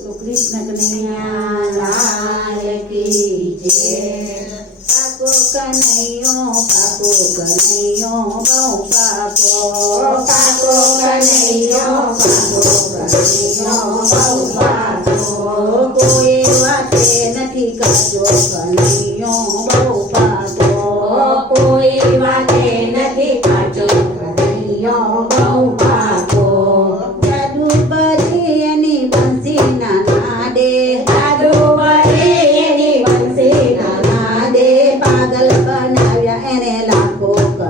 तो कृष्ण कन्हैया लाल की जय। पाको कन्हैयो पाको कन्हैयो, गौ पापो। पाको कन्हैयो पाको कन्हैयो, गौ पापो।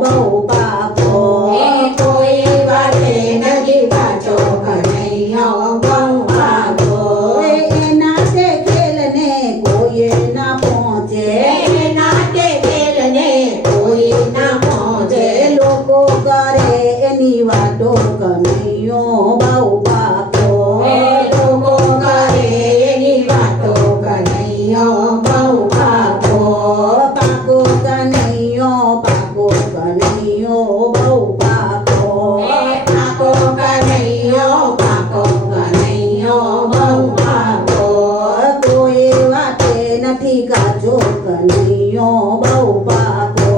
બહુ પાકો કોઈ વાતે નથી કાચો કનૈયો બહુ ઓય એના તે ખેલને કોઈએ ના પહોંચે એ નાટે ખેલને કોઈ ના પહોંચે લોકો કરે એની વાતો કનૈયો. નથી કાચો કનૈયો બહુ પાકો.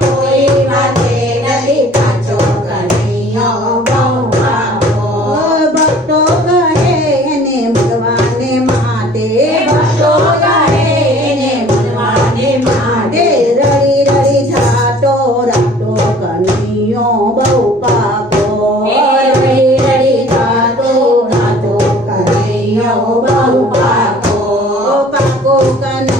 કોઈ વાતે નથી કાચો કનૈયો બહુ પાકો. ભક્તો કહે એને મળવાને માટે. ભક્તો કહે એને માટે રડી રડી કનૈયો બહુ પાકો Oka